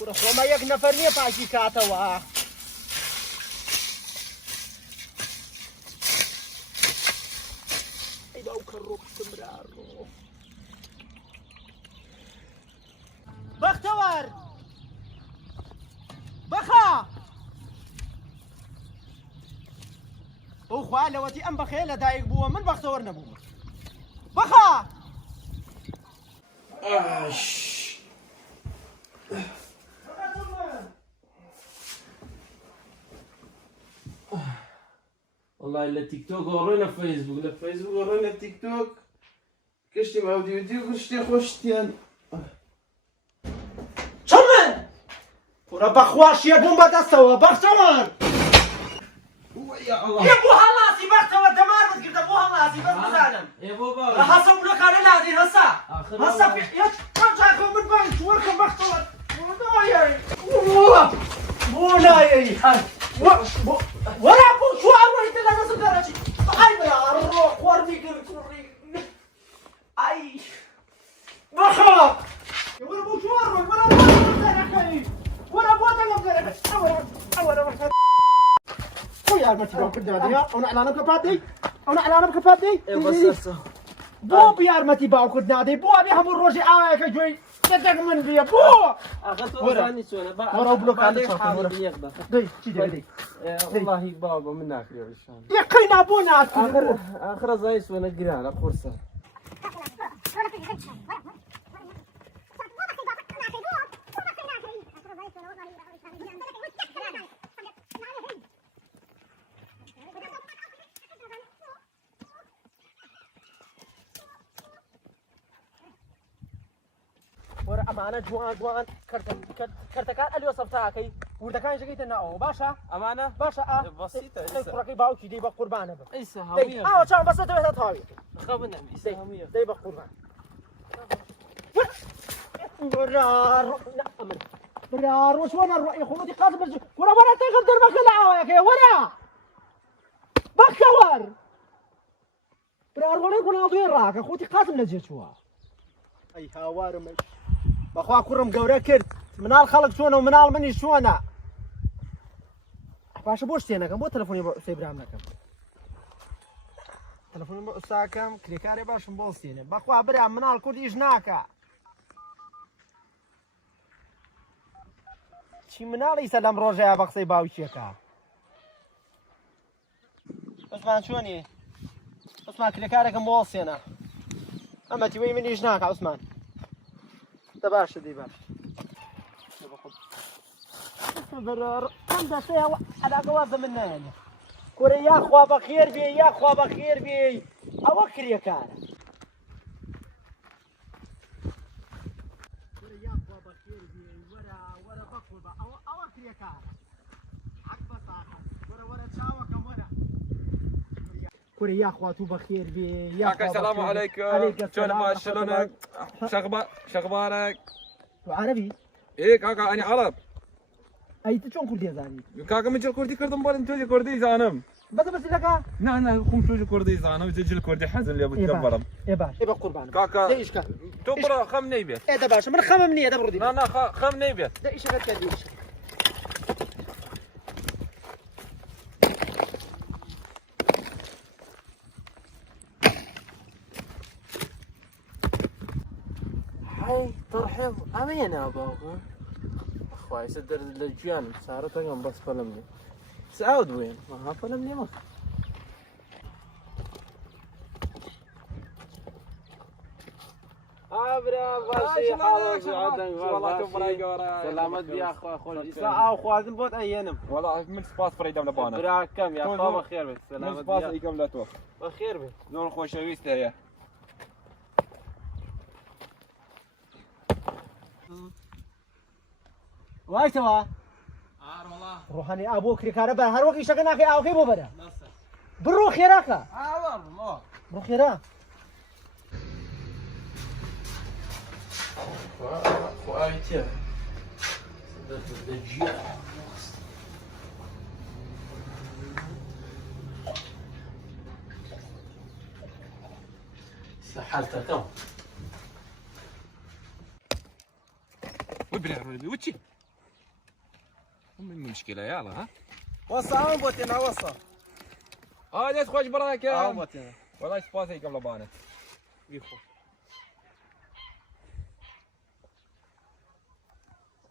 خۆمە یەک نەفەر نییە پاکی کاتەوە. ئەی باو کەڕۆ بمرارۆ. بەختەوەر بەخا ئەو خوا لەوەتی ئەم بەخەیە لەدایک بووە من بەختەوەر نەبووم. بەخا والله لا تيك توك ورونا فيسبوك لا فيسبوك ورونا تيك توك كشتي مع يوتيوب كشتي خوشتيان چمن ورا بەخواشیە بووم بەدەستەوە بەختەوەر. يا الله يا بو هەڵاسی بەختەوەر دەمارت کردە بۆ هەڵاسی بەس بزانم. يا بابا هەسە بلۆکانە لادین هەسا هەسا پێچاکۆ من بانگ وەرکە بەختەوەر بۆ نایەی وەرا بۆ چوارڕۆیتە لە دەست دەرەچی ئای برا خۆردی کرد کوڕی ئای بەخا وەرە بۆ چوارڕۆی وەرە دەرەکەی وەرە بۆ دەگەم دەرەکەی ئەوەرە خۆ یارمەتی باو کردنادەیە ئەو نەعلانم کە پاتی ئەو نەعلانم کە پاتی بۆ بیارمەتی باو کردنادەی بۆ ئەبێ هەموو ڕۆژی ئاوایەکە گوێی دەدەک من بێ بۆ وەرە بلۆکانە دەی چی دەی والله بابا من ناكل یەکەی نابۆ ناکرد اخر زي سوينا قرانا قرصه وەرە ئەمانە جوان جوان کەرتەکان ئەلیۆ سەفتاکەی وردەکان ژەکەیتە ناوەوە باشە امانه باشە بسيطه کوڕەکەی باوکی دەی بە قوربانە بە ايسا هاويه ئاوە چاوان بەسەتەوێتە تاوی خبنا ايسا هاويه دەی بە قوربان برارۆ چۆنە ڕۆی خۆتی قات بەرج وەرە وەرە تێکەم دەربەکە لە ئاوایەکەیە وەرە بەختەوەر برار وەڵێ ڕۆناڵدۆی ڕاکە خۆتی قاتم لەجێ چووە ئەی هاوارمە بەخوا کوڕم گەورە کرد مناڵ خەڵک چۆنە و مناڵ منی چۆنە باشە بۆ شتێنەکەم بۆ تەلەفۆنی بۆ ئوستەی نەکەم تەلەفۆنی بۆ ئوستاکەم کرێکارێ باشم بۆ ستێنێ بەخوا برا مناڵ کوردیش ناکە چی مناڵی سە لەم ڕۆژەیە بە قسەی باوکیەکە عوسمان چۆنی عوسمان کرێکارێکم بۆ ستێنە ئەمە تیوەی منیش ناکە عوسمان دە باشە دەی باش ئەم دەستەیە عەلاقە وازە من نایەنێ کورە یاخوا بەخێر بێ یاخوا بەخێر بێ ئەوە کرێکارە یاخوا بەخێر بێ وەرە بەخۆ بە ئەوە کرێکارە حەق بەساقە وەرە چاوەکەم وەرە كوري يا اخواتو بخير بي يا كاكا السلام عليكم شلونك شلونك شخبارك عربي ايه كاكا انا عرب اي تشون كردي زاني كاكا من جل كردي كردم بالي انتو كردي زانم بس لك لا قوم شو كردي زانم جل كردي حزن اللي ابو تكبرم ايه باش ايه قربان كاكا ليش كا تو برا خم نيبه ايه ده باش من خم مني ده بردي لا خم نيبه ده ايش غير كدي ايش هاي ترحب امين يا بابا اخوي سدر الجيان صارت رقم بس فلمني سعود وين ما فلمني ما ابرا باشي حالك عندك والله تبرا قورا سلامت بيا اخوي خولي ساعه وخوازم بوت اينم والله من سباس فريدم لبانا برا كم يا بابا خير بك من سلامت سباس بيا ايكم لا تو بخير بك نور خوش ويسته هي واي توا والله روحاني ابوك كريكاره بر هر وقت شغنا اخي او بو بره برو خيراك والله برو خيرا وايتي الدجاج سحلتك وبرا وتشي من مشكلة يلا ها. وصا بوتينا وصا. ليش خوش براك يا بوتينا. والله سباسي قبل بانت. يخو.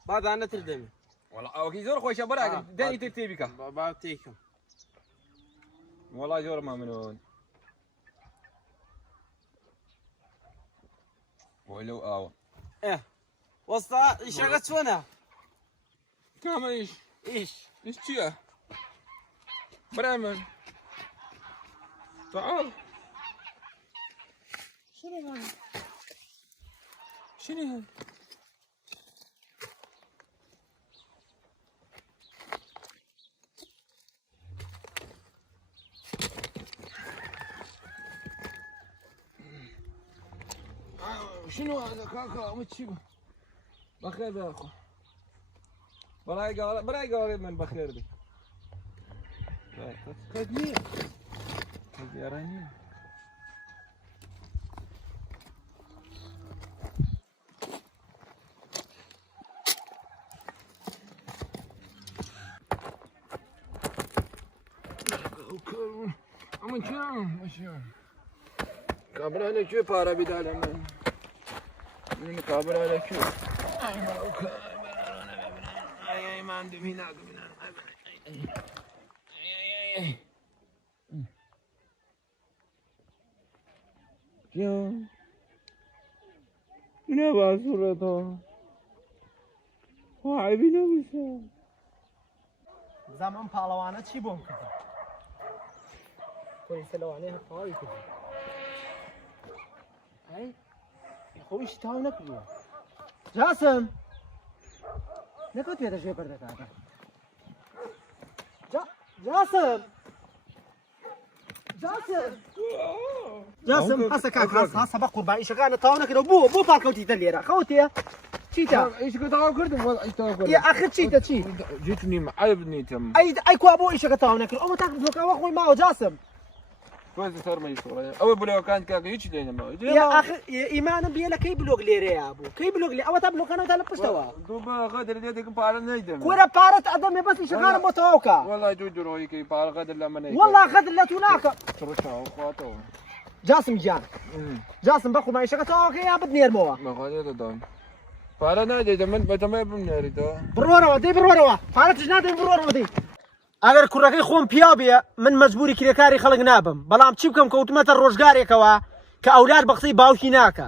بعد أنا تردمي. والله اوكي زور خوش براك داني ترتيبك. بعطيكم. والله زور ما منون. ولو إيه. وصا شغلت شونا. كمان إيش؟ تيا؟ برامن. تعال. شنو هذا؟ شنو هذا؟ شنو هذا كاكا متشيبه؟ بخير يا اخو. براي قال من بخير دي. خدني. يراني. Aman canım, başım. Kabrayla köy para bir daha hemen. Yine kabrayla köy. Ay man dümina. Ay. Ya. Ne var surata? Vay bile bir şey. زمان پهلوانه چی بون کردی؟ توی سلوانه هایی کردی. ای خویش تاو نکردی. جاسم نکرد بیاد جوی برده کارده. جاسم هسه کاک هسه با قربانی شکانه تاو نکرد بو پارکوتی تلیره خوتیه چیتا؟ ايش كنت اقول والله ايش تقول؟ يا اخي تشيتا تشي جيتني معلبني تم. اي كو ابو ايش قطعوا ناكل او تاكل بلوك اخوي معه جاسم. كويس صار ما يصير. اول بلوك كانت كاك هيك دينا ما. يا اخي ايمان بيلا كي بلوك لي يا ابو كي بلوك لي او تبلوك انا تلبس توا. دوبا غادر ديتك بار نيدم. كورا بارت ادم بس شغال متوكا. والله جوجو رويكي بار غادر لما نيك. والله غادر لا تناك. ترشا وخاطو. جاسم جان. جاسم باخذ معي شغلته يا بدني ارموها. ما غادر دام. بار نادي من بتما بنري تو. بروروا دي بروروا فارت جنادي بروروا دي. اگر کوڕەکەی خۆم پیا بێ من مەجبوری کرێکاری خەڵک نابم بەڵام چی بکەم کەوتمەتە ڕۆژگارێکەوە کە ئەولاد بە قسەی باوکی ناکە